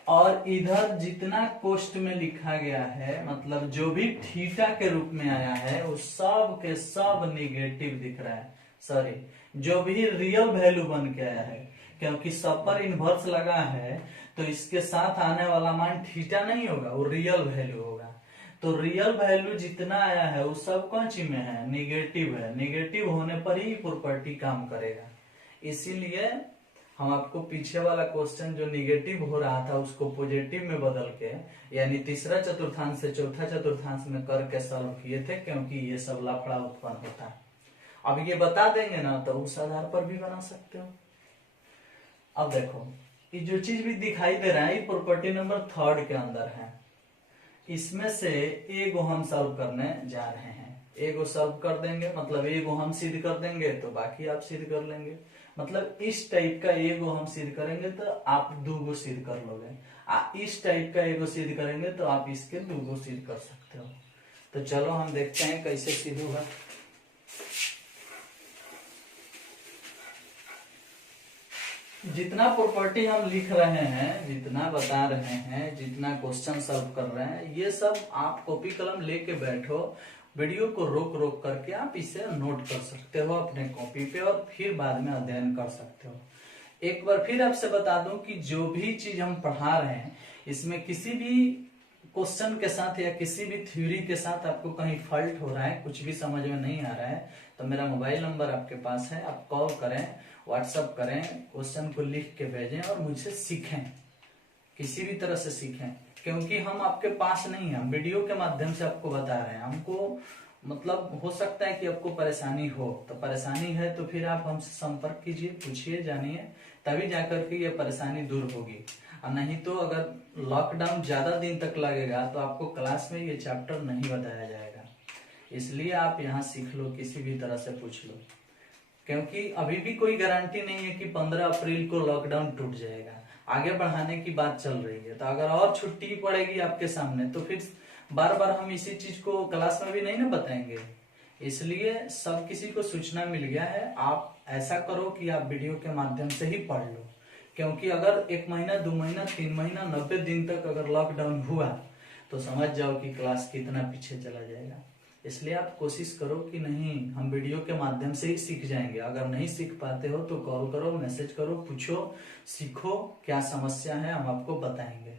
और इधर जितना कोष्ट में लिखा गया है, मतलब जो भी थीटा के रूप में आया है, वो सब के सब निगेटिव दिख रहा है। सॉरी, जो भी रियल वैल्यू बन के आया है, क्योंकि सब पर इनवर्स लगा है तो इसके साथ आने वाला मान थीटा नहीं होगा, वो रियल वैल्यू होगा। तो रियल वैल्यू जितना आया है वो सब कौन सी में है? निगेटिव है। निगेटिव होने पर ही प्रॉपर्टी काम करेगा। इसीलिए हम आपको पीछे वाला क्वेश्चन जो निगेटिव हो रहा था उसको पॉजिटिव में बदल के, यानी तीसरा चतुर्थांश से चौथा चतुर्थांश में करके सॉल्व किए थे, क्योंकि ये सब लफड़ा उत्पन्न होता है। अब ये बता देंगे ना तो उस आधार पर भी बना सकते हो। अब देखो, ये जो चीज भी दिखाई दे रहा है ये प्रॉपर्टी नंबर 3 के अंदर है। इसमें से ए को हम सॉल्व करने जा रहे हैं। ए को सॉल्व कर देंगे मतलब ए को हम सिद्ध कर देंगे तो बाकी आप सिद्ध कर लेंगे। मतलब इस टाइप का ए को हम सिद्ध करेंगे तो आप 2 को सिद्ध कर लोगे। इस टाइप का ए को सिद्ध करेंगे तो आप इसके 2 को सिद्ध कर सकते हो। तो चलो हम देखते हैं कैसे सिद्ध होगा। जितना प्रॉपर्टी हम लिख रहे हैं, जितना बता रहे हैं, जितना क्वेश्चन सॉल्व कर रहे हैं, ये सब आप कॉपी कलम लेके बैठो, वीडियो को रोक रोक करके आप इसे नोट कर सकते हो अपने कॉपी पे और फिर बाद में अध्ययन कर सकते हो। एक बार फिर आपसे बता दूं कि जो भी चीज हम पढ़ा रहे हैं इसमें किसी भी क्वेश्चन के साथ या किसी भी थ्योरी के साथ आपको कहीं फॉल्ट हो रहा है, कुछ भी समझ में नहीं आ रहा है, तो मेरा मोबाइल नंबर आपके पास है, आप कॉल करें, व्हाट्सएप करें, क्वेश्चन को लिख के भेजें और मुझसे सीखें, किसी भी तरह से सीखें। क्योंकि हम आपके पास नहीं है, हम वीडियो के माध्यम से आपको बता रहे हैं। हमको मतलब हो सकता है कि आपको परेशानी हो, तो परेशानी है तो फिर आप हमसे संपर्क कीजिए, पूछिए, जानिए, तभी जाकर के ये परेशानी दूर होगी। और नहीं तो अगर लॉकडाउन ज्यादा दिन तक लगेगा तो आपको क्लास में ये चैप्टर नहीं बताया जाएगा। इसलिए आप यहाँ सीख लो, किसी भी तरह से पूछ लो, क्योंकि अभी भी कोई गारंटी नहीं है कि 15 अप्रैल को लॉकडाउन टूट जाएगा। आगे बढ़ाने की बात चल रही है, तो अगर और छुट्टी पड़ेगी आपके सामने तो फिर बार बार हम इसी चीज को क्लास में भी नहीं ना बताएंगे। इसलिए सब किसी को सूचना मिल गया है। आप ऐसा करो कि आप वीडियो के माध्यम से ही पढ़ लो, क्योंकि अगर 1 महीना 2 महीना 3 महीना 90 दिन तक अगर लॉकडाउन हुआ तो समझ जाओ कि क्लास कितना पीछे चला जाएगा। इसलिए आप कोशिश करो कि नहीं, हम वीडियो के माध्यम से ही सीख जाएंगे। अगर नहीं सीख पाते हो तो कॉल करो, मैसेज करो, पूछो, सीखो, क्या समस्या है हम आपको बताएंगे।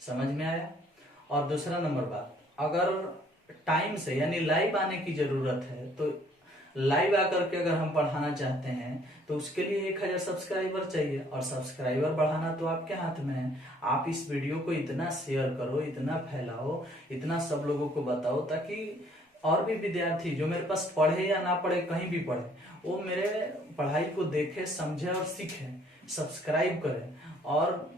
समझ में आया? और दूसरा नंबर बात, अगर टाइम से यानी लाइव आने की जरूरत है तो लाइव आकर के अगर हम पढ़ाना चाहते हैं तो उसके लिए 1000 सब्सक्राइबर चाहिए, और सब्सक्राइबर बढ़ाना तो आपके हाथ में है। आप इस वीडियो को इतना शेयर करो, इतना फैलाओ, इतना सब लोगों को बताओ, ताकि और भी विद्यार्थी जो मेरे पास पढ़े या ना पढ़े, कहीं भी पढ़े, वो मेरे पढ़ाई को देखे, समझे और सीखे, सब्सक्राइब करें। और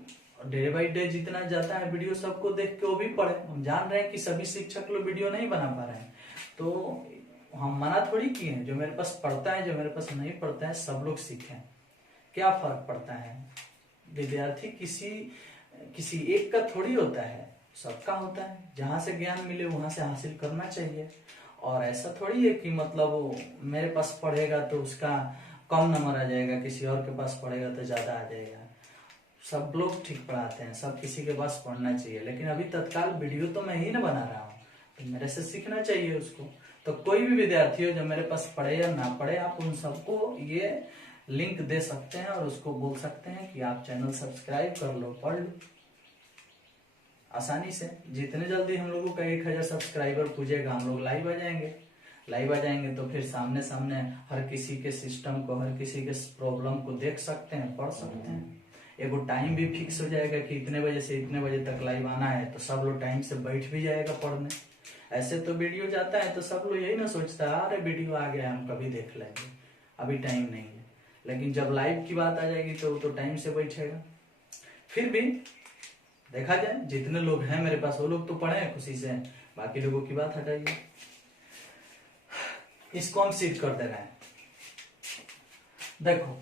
डे बाई डे जितना जाता है वीडियो सबको देख के वो भी पढ़े। हम जान रहे हैं कि सभी शिक्षक लोग वीडियो नहीं बना पा रहे हैं, तो हम मना थोड़ी किए हैं। जो मेरे पास पढ़ता है, जो मेरे पास नहीं पढ़ता है, सब लोग सीखें। क्या फर्क पड़ता है? विद्यार्थी किसी एक का थोड़ी होता है, सबका होता है। जहां से ज्ञान मिले वहां से हासिल करना चाहिए। और ऐसा थोड़ी है कि मतलब वो मेरे पास पढ़ेगा तो उसका कम नंबर आ जाएगा, किसी और के पास पढ़ेगा तो ज्यादा आ जाएगा। सब लोग ठीक पढ़ाते हैं, सब किसी के पास पढ़ना चाहिए। लेकिन अभी तत्काल वीडियो तो मैं ही ना बना रहा हूँ, तो मेरे से सीखना चाहिए उसको। तो कोई भी विद्यार्थी हो जो मेरे पास पढ़े या ना पढ़े, आप उन सबको ये लिंक दे सकते हैं और उसको बोल सकते हैं कि आप चैनल सब्सक्राइब कर लो, पढ़ लो आसानी से। जितने जल्दी हम लोगों का 1000 सब्सक्राइबर पूजेगा, हम लोग लाइव आ जाएंगे। लाइव आ जाएंगे तो फिर सामने सामने हर किसी के सिस्टम को, हर किसी के प्रॉब्लम को देख सकते हैं, पढ़ सकते हैं। एगो टाइम भी फिक्स हो जाएगा कि इतने बजे से इतने बजे तक लाइव आना है, तो सब लोग टाइम से बैठ भी जाएगा पढ़ने। ऐसे तो वीडियो जाता है तो सब लोग यही ना सोचता है, अरे वीडियो आ गया, हम कभी देख लेंगे, अभी टाइम नहीं है। लेकिन जब लाइव की बात आ जाएगी तो टाइम से बैठेगा। फिर भी देखा जाए, जितने लोग हैं मेरे पास वो लोग तो पढ़े हैं खुशी से, बाकी लोगों की बात हटाइए। इसको हम सिद्ध कर दे रहे हैं। देखो,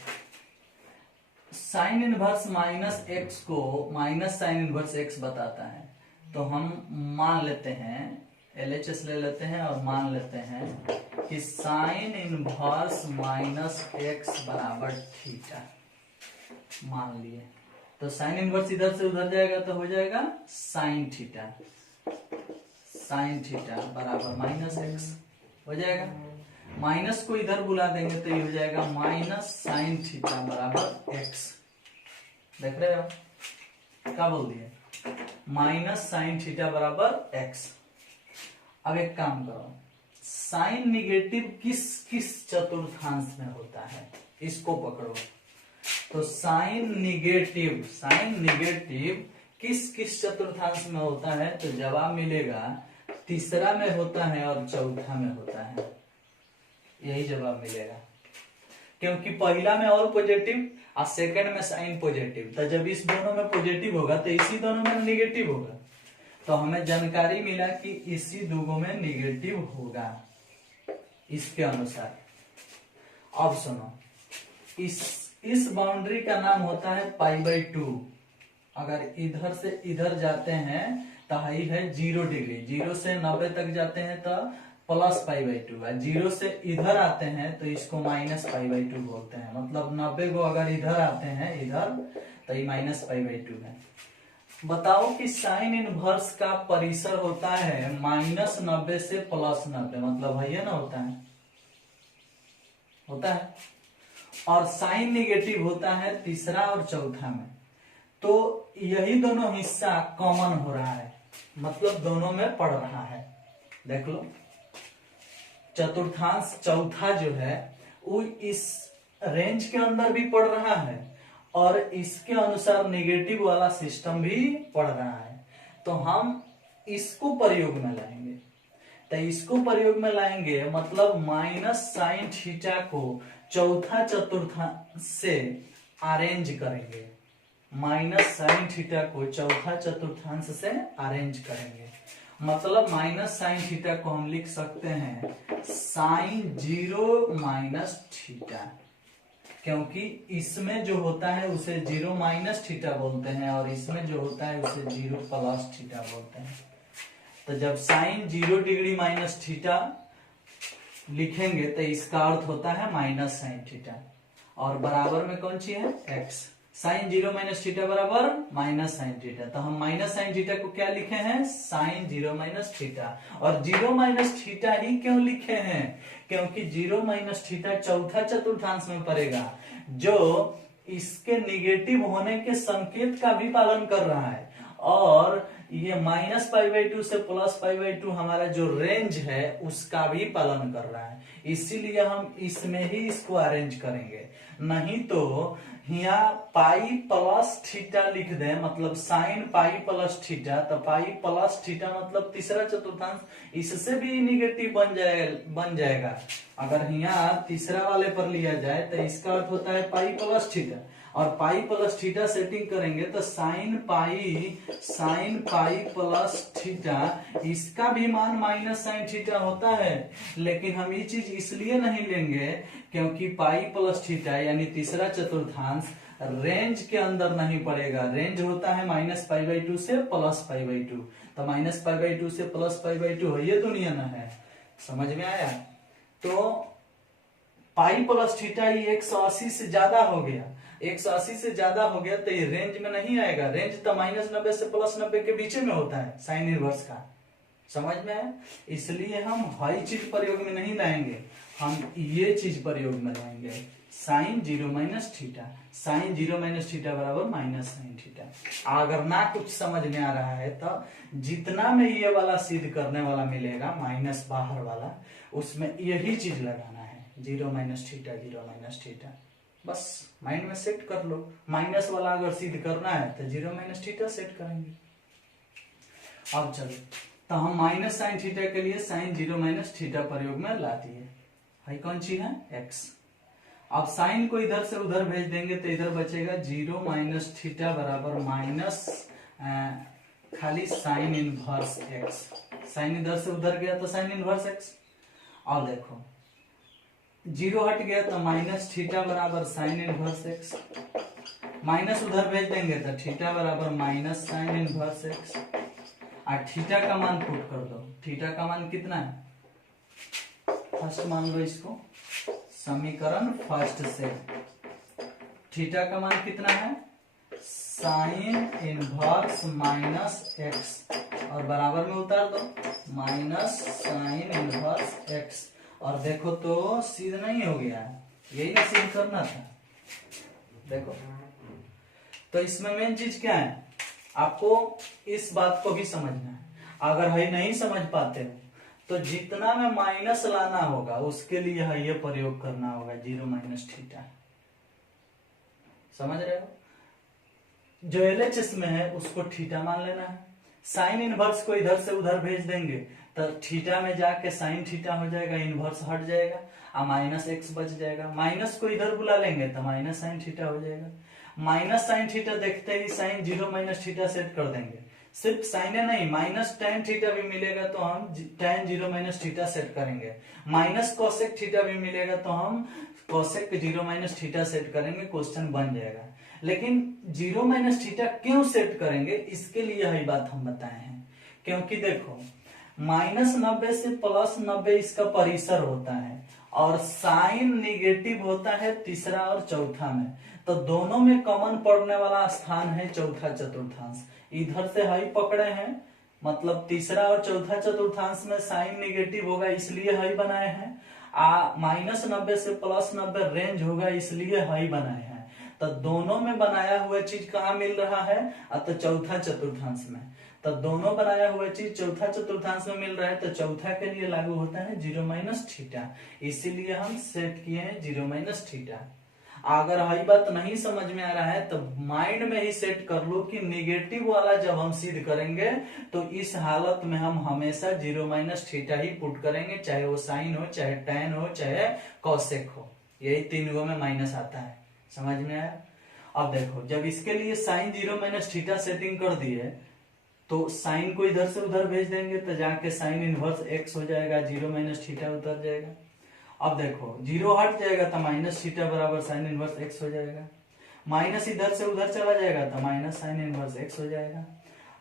साइन इनवर्स माइनस एक्स को माइनस साइन इनवर्स एक्स बताता है, तो हम मान लेते हैं, LHS ले लेते हैं और मान लेते हैं कि साइन इनवर्स माइनस एक्स बराबर थीटा। मान लिए तो साइन इनवर्स इधर से उधर जाएगा तो हो जाएगा साइन थीटा। साइन थीटा बराबर माइनस एक्स हो जाएगा। माइनस को इधर बुला देंगे तो ये हो जाएगा माइनस साइन थीटा बराबर एक्स। देख रहे हो, क्या बोल दिए? माइनस साइन थीटा बराबर एक्स। अब एक काम करो, साइन निगेटिव किस किस चतुर्थांश में होता है, इसको पकड़ो। तो साइन निगेटिव किस किस चतुर्थांश में होता है, तो जवाब मिलेगा तीसरा में होता है और चौथा में होता है। यही जवाब मिलेगा। क्योंकि पहला में ऑल पॉजिटिव और सेकंड में साइन पॉजिटिव, तो जब इस दोनों में पॉजिटिव होगा तो इसी दोनों में निगेटिव होगा। तो हमें जानकारी मिला कि इसी दोनों में निगेटिव होगा इसके अनुसार। अब सुनो, इस बाउंड्री का नाम होता है π/2। अगर इधर से इधर जाते हैं तो हाई है 0 डिग्री, 0 से 90 तक जाते हैं तो प्लस π/2, और 0 से इधर आते हैं तो इसको माइनस π/2 बोलते हैं। मतलब 90 को अगर इधर आते हैं इधर तो ये माइनस π/2 है। बताओ कि साइन इनवर्स का परिसर होता है -90 से +90, मतलब है ना, होता है। और साइन निगेटिव होता है तीसरा और चौथा में। तो यही दोनों हिस्सा कॉमन हो रहा है, मतलब दोनों में पड़ रहा है। देख लो, चतुर्थांश चौथा जो है वो इस रेंज के अंदर भी पड़ रहा है और इसके अनुसार नेगेटिव वाला सिस्टम भी पड़ रहा है। तो हम इसको प्रयोग में लाएंगे, तो इसको प्रयोग में लाएंगे मतलब माइनस साइन थीटा को चौथा चतुर्थांश से अरेंज करेंगे, माइनस साइन थीटा को चौथा चतुर्थांश से अरेंज करेंगे। मतलब माइनस साइन थीटा को हम लिख सकते हैं साइन 0 माइनस थीटा, क्योंकि इसमें जो होता है उसे 0 माइनस थीटा बोलते हैं और इसमें जो होता है उसे 0 प्लस थीटा बोलते हैं। तो जब साइन 0 डिग्री माइनस थीटा लिखेंगे तो इसका अर्थ होता है माइनस साइन थीटा, और बराबर में कौन सी है x। साइन 0 माइनस थीटा बराबर माइनस साइन थीटा, तो हम माइनस साइन थीटा को क्या लिखे हैं, साइन 0 माइनस थीटा। और 0 माइनस थीटा ही क्यों लिखे हैं, क्योंकि 0 माइनस थीटा चौथा चतुर्थांश में पड़ेगा जो इसके निगेटिव होने के संकेत का भी पालन कर रहा है, और ये -π/2 से +π/2 हमारा जो रेंज है उसका भी पालन कर रहा है। इसीलिए हम इसमें ही इसको अरेंज करेंगे। नहीं तो यहाँ पाई प्लस थीटा लिख दें, मतलब साइन पाई प्लस थीटा, तो पाई प्लस थीटा मतलब तीसरा चतुर्थांश, इससे भी निगेटिव बन जाएगा। अगर यहाँ तीसरा वाले पर लिया जाए तो इसका अर्थ होता है पाई प्लस थीटा, और पाई प्लस थीटा सेटिंग करेंगे तो साइन पाई प्लस थीटा, इसका भी मान माइनस साइन थीटा होता है। लेकिन हम ये चीज इसलिए नहीं लेंगे क्योंकि पाई प्लस थीटा यानी तीसरा चतुर्थांश रेंज के अंदर नहीं पड़ेगा। रेंज होता है -π/2 से +π/2, तो -π/2 से +π/2 है, ये दुनिया ना है। समझ में आया? तो पाई प्लस थीटा ही 180 से ज्यादा हो गया, 180 से ज्यादा हो गया तो ये रेंज में नहीं आएगा। रेंज तो -90 से +90 के बीच में होता है साइन इनवर्स का। समझ में है? इसलिए हम हाई चीज प्रयोग में नहीं लाएंगे, हम ये चीज प्रयोग में लाएंगे, sine 0 minus theta. Sine 0 minus theta बराबर माइनस साइन थीटा। अगर ना कुछ समझ में आ रहा है तो जितना में ये वाला सिद्ध करने वाला मिलेगा माइनस बाहर वाला, उसमें यही चीज लगाना है, 0 माइनस थीटा, 0 माइनस थीटा। बस माइंड में सेट कर लो। माइनस वाला अगर सिद्ध करना है तो 0 माइनस थीटा सेट करेंगे। अब चलो, तो हम माइनस साइन थीटा के लिए साइन 0 माइनस थीटा प्रयोग में ला दिए। हाई कौन सी है, x। अब साइन को इधर से उधर भेज देंगे तो इधर बचेगा 0 माइनस थीटा बराबर माइनस खाली साइन इनवर्स x। साइन इधर से उधर गया तो साइन इनवर्स x। अब देखो 0 हट गया तो माइनस थीटा बराबर साइन इनवर्स x। माइनस उधर भेज देंगे तो थीटा बराबर माइनस साइन इनवर्स x। और थीटा का मान पुट कर दो। थीटा का मान कितना है, फर्स्ट मान लो इसको, समीकरण फर्स्ट से थीटा का मान कितना है, साइन इनवर्स माइनस x, और बराबर में उतार दो माइनस साइन इनवर्स x। और देखो तो सीधा नहीं हो गया है, यही ना सिद्ध करना था। देखो तो इसमें मेन चीज क्या है, आपको इस बात को भी समझना है। अगर है नहीं समझ पाते हो तो जितना में माइनस लाना होगा उसके लिए है ये प्रयोग करना होगा, 0 माइनस थीटा। समझ रहे हो? जो LHS में है उसको थीटा मान लेना है। साइन इनवर्स को इधर से उधर भेज देंगे तो थीटा में जाके साइन थीटा हो जाएगा, इनवर्स हट जाएगा और माइनस एक्स बच जाएगा। माइनस को इधर बुला लेंगे तो माइनस साइन थीटा हो जाएगा। माइनस साइन थीटा देखते ही sine zero minus theta set कर देंगे। सिर्फ साइन नहीं, माइनस टेन थीटा भी मिलेगा तो हम ten zero minus theta set करेंगे। माइनस कोसेक थीटा भी मिलेगा तो हम cosec zero minus theta set करेंगे, क्वेश्चन बन जाएगा। लेकिन जीरो माइनस थीटा क्यों सेट करेंगे, इसके लिए यही बात हम बताए हैं। क्योंकि देखो -90 से +90 इसका परिसर होता है और साइन निगेटिव होता है तीसरा और चौथा में, तो दोनों में कॉमन पड़ने वाला स्थान है चौथा चतुर्थांश। इधर से हाई पकड़े हैं, मतलब तीसरा और चौथा चतुर्थांश में साइन निगेटिव होगा इसलिए हाई बनाए हैं। -90 से +90 रेंज होगा इसलिए हाई बनाए हैं। तो दोनों में बनाया हुआ चीज कहाँ मिल रहा है, तो चौथा चतुर्थांश में। तो दोनों बनाया हुआ चीज चौथा चतुर्थांश में मिल रहा है, तो चौथा के लिए लागू होता है जीरो माइनस थीटा, इसीलिए हम सेट किए हैं जीरो माइनस थीटा। अगर वही बात नहीं समझ में आ रहा है तो माइंड में ही सेट कर लो कि निगेटिव वाला जब हम सिद्ध करेंगे तो इस हालत में हम हमेशा जीरो माइनस थीटा ही पुट करेंगे, चाहे वो साइन हो, चाहे टैन हो, चाहे कॉसेक हो। यही तीनों में माइनस आता है, समझ में आया। अब देखो जब इसके लिए sign zero minus theta setting कर दिए तो साइन को इधर से उधर भेज देंगे तो जाके साइन इनवर्स एक्स हो जाएगा, जीरो माइनस थीटा उतर जाएगा। अब देखो जीरो हट जाएगा तो माइनस थीटा बराबर साइन इनवर्स एक्स हो जाएगा। माइनस इधर से उधर चला जाएगा तो माइनस साइन इनवर्स एक्स हो जाएगा।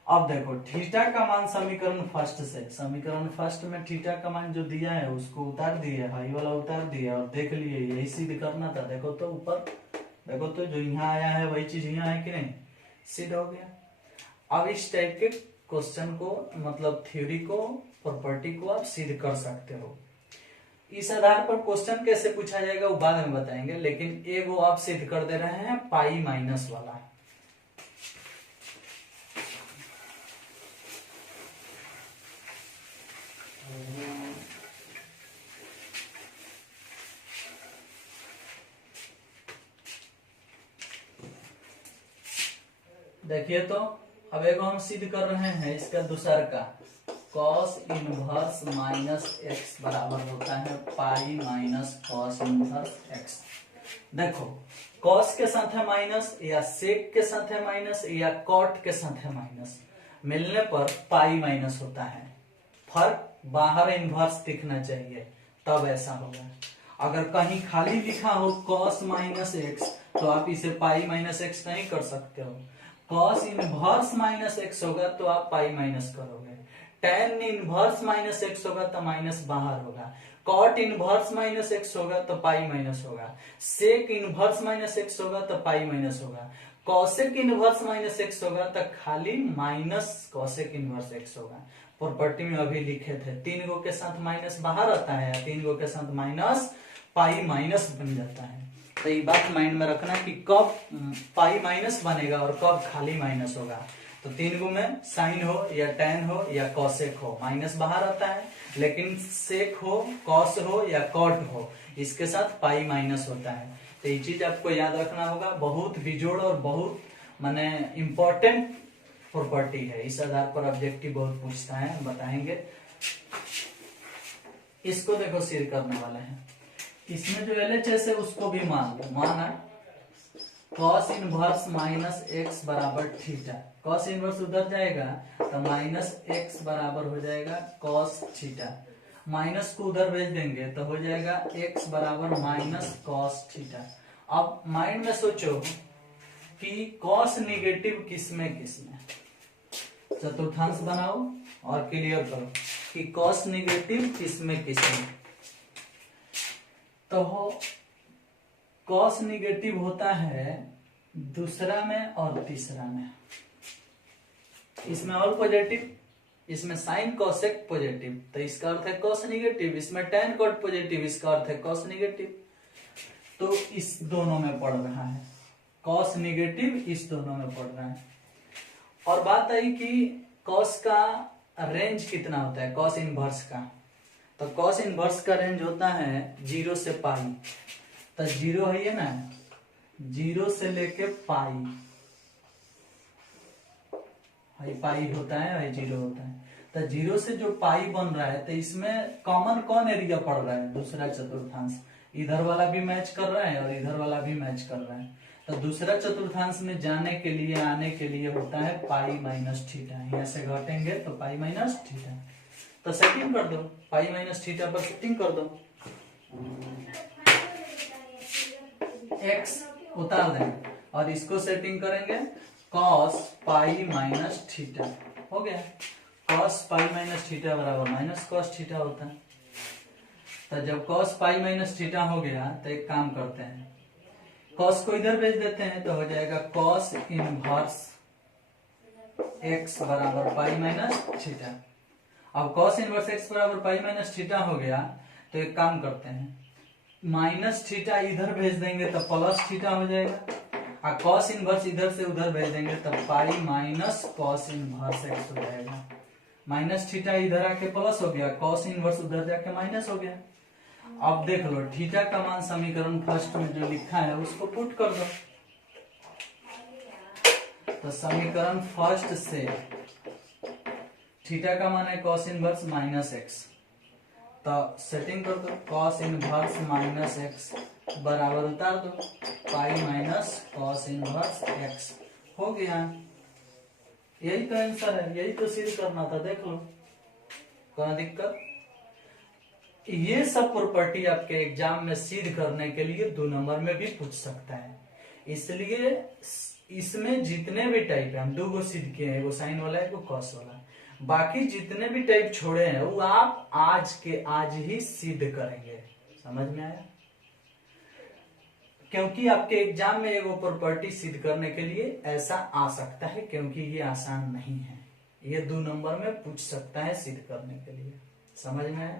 अब देखो थीटा का मान समीकरण फर्स्ट से, समीकरण फर्स्ट में थीटा का मान जो दिया है उसको उतार दिए, हाई वाला उतार दिया और देख लिए यही सिद्ध करना था। देखो तो ऊपर देखो तो जो यहाँ आया है वही चीज यहाँ है कि नहीं, सिद्ध हो गया। अब इस टाइप के क्वेश्चन को, मतलब थ्योरी को, प्रॉपर्टी को आप सिद्ध कर सकते हो। इस आधार पर क्वेश्चन कैसे पूछा जाएगा वो बाद में बताएंगे, लेकिन एगो आप सिद्ध कर दे रहे हैं पाई माइनस वाला। देखिए तो अब एगो हम सिद्ध कर रहे हैं इसका दूसर का, कॉस इनवर्स माइनस एक्स बराबर होता है pi minus cos inverse X. देखो कॉस के साथ है माइनस, या सेक के साथ है माइनस, या कॉट के साथ है माइनस, मिलने पर पाई माइनस होता है। फर्क बाहर इनवर्स दिखना चाहिए तब ऐसा होगा। अगर कहीं खाली लिखा हो कॉस माइनस एक्स तो आप इसे पाई माइनस एक्स नहीं कर सकते हो। कॉस इनवर्स माइनस एक्स होगा तो आप पाई माइनस करोगे। टेन इनवर्स माइनस एक्स होगा तो माइनस बाहर होगा। कॉट इनवर्स माइनस एक्स होगा तो पाई माइनस होगा। सेक इनवर्स माइनस एक्स होगा तो पाई माइनस होगा। कॉसेक इनवर्स माइनस एक्स होगा तो खाली माइनस कॉसेक इनवर्स एक्स होगा। प्रॉपर्टी में अभी लिखे थे 3 गो के साथ माइनस बाहर आता है, 3 गो के साथ माइनस पाई माइनस बन जाता है। तो ये बात माइंड में रखना कि कब पाई माइनस बनेगा और कब खाली माइनस होगा। तो 3 गो में साइन हो या टैन हो या कॉसेक हो, माइनस बाहर आता है, लेकिन सेक हो, कॉस हो या कॉट हो, इसके साथ पाई माइनस होता है। तो ये चीज आपको याद रखना होगा। बहुत बिजोड़ और बहुत माने इम्पोर्टेंट प्रॉपर्टी है, इस आधार पर ऑब्जेक्टिव बहुत पूछता है, बताएंगे। इसको देखो सिद्ध करने वाले हैं। इसमें जो LHS है उसको भी मान लो, माना कॉस इनवर्स माइनस एक्स बराबर थीटा। कॉस इनवर्स उधर जाएगा तो माइनस एक्स बराबर हो जाएगा कॉस थीटा। माइनस को उधर भेज देंगे तो हो जाएगा एक्स बराबर माइनस कॉस थीटा। अब माइंड में सोचो कि कॉस निगेटिव किसमें किसमें, चतुर्थांश बनाओ और क्लियर करो कि कॉस निगेटिव किसमें किसमें। तो कॉस निगेटिव होता है दूसरा में और तीसरा में। इसमें ऑल पॉजिटिव, इसमें साइन कॉसेक पॉजिटिव, तो इसका अर्थ है कॉस निगेटिव। इसमें टैन कॉट पॉजिटिव, इसका अर्थ है कॉस निगेटिव। तो इस दोनों में पड़ रहा है, कॉस निगेटिव इस दोनों में पड़ रहा है। और बात आई कि कॉस का रेंज कितना होता है, कॉस इनवर्स का। तो कॉस इनवर्स का रेंज होता है 0 से पाई। तो 0 है ये ना, 0 से लेके पाई, पाई होता है, 0 होता है। तो जीरो से जो पाई बन रहा है तो इसमें कॉमन कौन एरिया पड़ रहा है, दूसरा चतुर्थांश। इधर वाला भी मैच कर रहा है और इधर वाला भी मैच कर रहा है। तो दूसरा चतुर्थांश में जाने के लिए आने के लिए होता है पाई माइनस थीटा। यहाँ से घटेंगे तो पाई माइनस थीटा। तो सेटिंग कर दो, पाई माइनस थीटा पर सेटिंग कर दो, एक्स उतार देंगे और इसको सेटिंग करेंगे कॉस पाई माइनस थीटा। हो गया, कॉस पाई माइनस थीटा बराबर माइनस कॉस थीटा होता है। तो जब कॉस पाई माइनस थीटा हो गया तो एक काम करते हैं, कॉस को इधर भेज देते हैं तो हो जाएगा कॉस इनवर्स एक्स बराबर पाई माइनस थीटा। अब कॉस इनवर्स एक्स बराबर पाई माइनस थीटा हो गया तो एक काम करते हैं, माइनस थीटा इधर भेज देंगे तो प्लस थीटा हो जाएगा, और कॉस इनवर्स इधर से उधर भेज देंगे तो pi minus cos inverse x हो जाएगा। माइनस थीटा इधर आके प्लस हो गया, कॉस इनवर्स उधर जाके माइनस हो गया। अब देख लो थीटा का मान समीकरण फर्स्ट में जो लिखा है उसको पुट कर दो। तो समीकरण फर्स्ट से थीटा का मान है कॉस इनवर्स माइनस एक्स, तो सेटिंग कर दो कॉस इनवर्स माइनस एक्स बराबर उतार दो pi minus cos inverse x. हो गया, यही तो आंसर है, यही तो सिद्ध करना था। देख लो, कोई दिक्कत? ये सब प्रॉपर्टी आपके एग्जाम में सिद्ध करने के लिए 2 नंबर में भी पूछ सकता है, इसलिए इसमें जितने भी टाइप है हम 2 गो सिद्ध किए हैं, एगो साइन वाला एगो कॉस वाला। बाकी जितने भी टाइप छोड़े हैं वो आप आज के आज ही सिद्ध करेंगे। समझ में आया? क्योंकि आपके एग्जाम में एगो प्रॉपर्टी सिद्ध करने के लिए ऐसा आ सकता है, क्योंकि ये आसान नहीं है, ये 2 नंबर में पूछ सकता है सिद्ध करने के लिए। समझ में आया?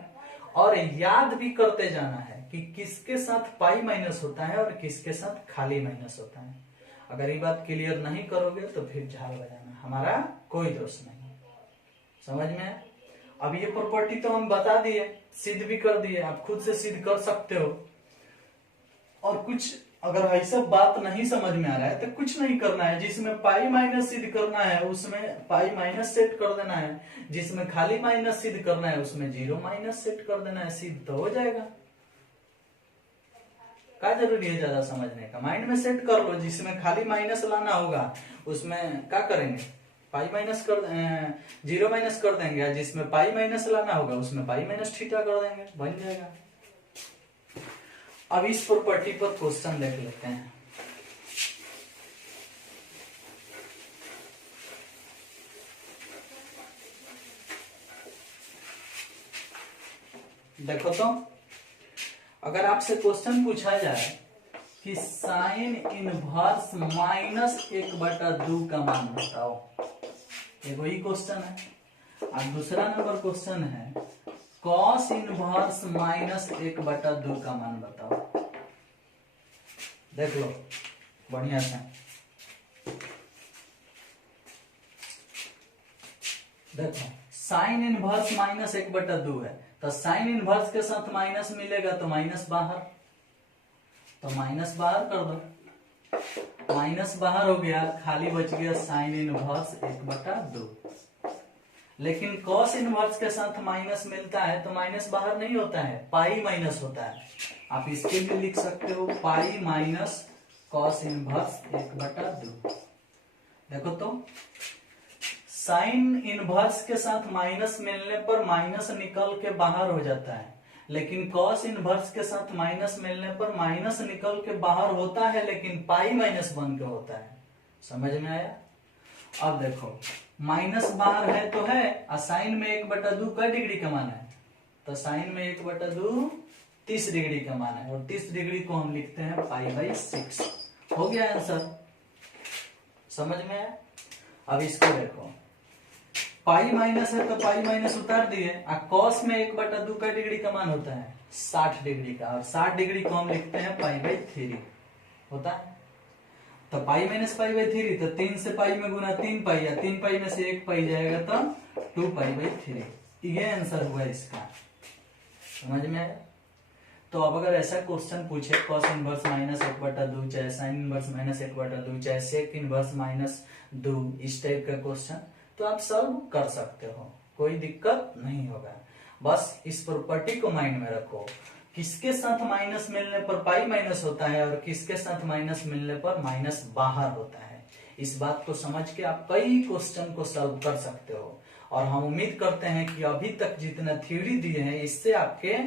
और याद भी करते जाना है कि किसके साथ पाई माइनस होता है और किसके साथ खाली माइनस होता है। अगर ये बात क्लियर नहीं करोगे तो फिर झाल बजाना, हमारा कोई दोष नहीं। समझ में आया? अब ये प्रॉपर्टी तो हम बता दिए, सिद्ध भी कर दिए, आप खुद से सिद्ध कर सकते हो। और कुछ अगर ऐसा बात नहीं समझ में आ रहा है तो कुछ नहीं करना है, जिसमें पाई माइनस सिद्ध करना है उसमें पाई माइनस सेट कर देना है, जिसमें खाली माइनस सिद्ध करना है उसमें 0 माइनस सेट कर देना है, सिद्ध तो हो जाएगा। क्या जरूरी है ज्यादा समझने का, माइंड में सेट कर लो। जिसमें खाली माइनस लाना होगा उसमें क्या करेंगे, पाई माइनस कर 0 माइनस कर देंगे, जिसमें पाई माइनस लाना होगा उसमें पाई माइनस थीटा कर देंगे, बन जाएगा। अब इस प्रॉपर्टी पर क्वेश्चन देख लेते हैं। देखो तो, अगर आपसे क्वेश्चन पूछा जाए कि साइन इनवर्स माइनस 1/2 का मान बताओ, एक वही क्वेश्चन है। और दूसरा नंबर क्वेश्चन है कॉस इनवर्स माइनस 1/2 का मान बताओ। देख लो बढ़िया से, देखो साइन इनवर्स माइनस 1/2 है, तो साइन इनवर्स के साथ माइनस मिलेगा तो माइनस बाहर, तो माइनस बाहर कर दो, माइनस बाहर हो गया, खाली बच गया साइन इनवर्स 1/2। लेकिन कॉस इनवर्स के साथ माइनस मिलता है तो माइनस बाहर नहीं होता है, पाई माइनस होता है। आप इसके लिए लिख सकते हो पाई माइनस कॉस इनवर्स 1/2। देखो तो, साइन इनवर्स के साथ माइनस मिलने पर माइनस निकल के बाहर हो जाता है, लेकिन कॉस इनवर्स के साथ माइनस मिलने पर माइनस निकल के बाहर होता है, लेकिन पाई माइनस बन के होता है। समझ में आया? अब देखो, माइनस बाहर है तो है, और साइन में 1/2 का डिग्री का मान है, तो साइन में 1/2 30 डिग्री का मान है, और 30 डिग्री को हम लिखते हैं पाई/6। हो गया आंसर। समझ में आया? अब इसको देखो, पाई माइनस है तो पाई माइनस उतार दिए, और कॉस में 1/2 का डिग्री का मान होता है 60 डिग्री का, और 60 डिग्री को हम लिखते हैं पाई/3 होता है। तो पाई माइनस पाई/3, तो 3 से पाई में गुना 3 पाई, या 3 पाई में से 1 पाई जाएगा तो 2 पाई/3। ये आंसर हुआ इसका। समझ में आया? तो अब अगर ऐसा क्वेश्चन पूछे कॉस इनवर्स माइनस 1/2, चाहे साइन इनवर्स माइनस 1/2, चाहे सेक इनवर्स -2, इस टाइप का क्वेश्चन, तो आप सॉल्व कर सकते हो। कोई दिक्कत नहीं होगा। बस इस प्रॉपर्टी को माइंड में रखो, किसके साथ माइनस मिलने पर पाई माइनस होता है और किसके साथ माइनस मिलने पर माइनस बाहर होता है। इस बात को समझ के आप कई क्वेश्चन को सॉल्व कर सकते हो। और हम उम्मीद करते हैं कि अभी तक जितना थ्योरी दिए हैं इससे आपके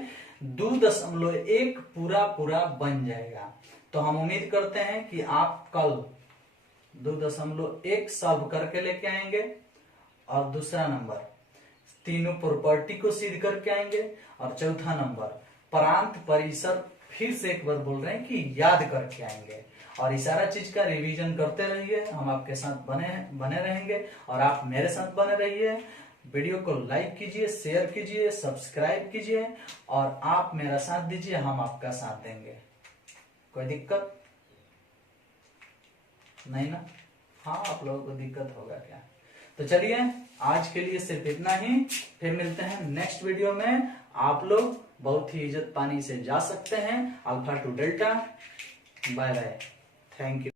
2.1 पूरा बन जाएगा। तो हम उम्मीद करते हैं कि आप कल 2.1 सॉल्व करके लेके आएंगे और दूसरा नंबर तीनों प्रॉपर्टी को सिद्ध करके आएंगे और चौथा नंबर प्रांत परिसर फिर से एक बार बोल रहे हैं कि याद करके आएंगे। और इस सारा चीज का रिवीजन करते रहिए, हम आपके साथ बने रहेंगे और आप मेरे साथ बने रहिए। वीडियो को लाइक कीजिए, शेयर कीजिए, सब्सक्राइब कीजिए और आप मेरा साथ दीजिए, हम आपका साथ देंगे। कोई दिक्कत नहीं ना? हाँ, आप लोगों को दिक्कत होगा क्या? तो चलिए आज के लिए सिर्फ इतना ही, फिर मिलते हैं नेक्स्ट वीडियो में। आप लोग बहुत ही इज्जत पानी से जा सकते हैं। Alpha to delta, bye bye, thank you.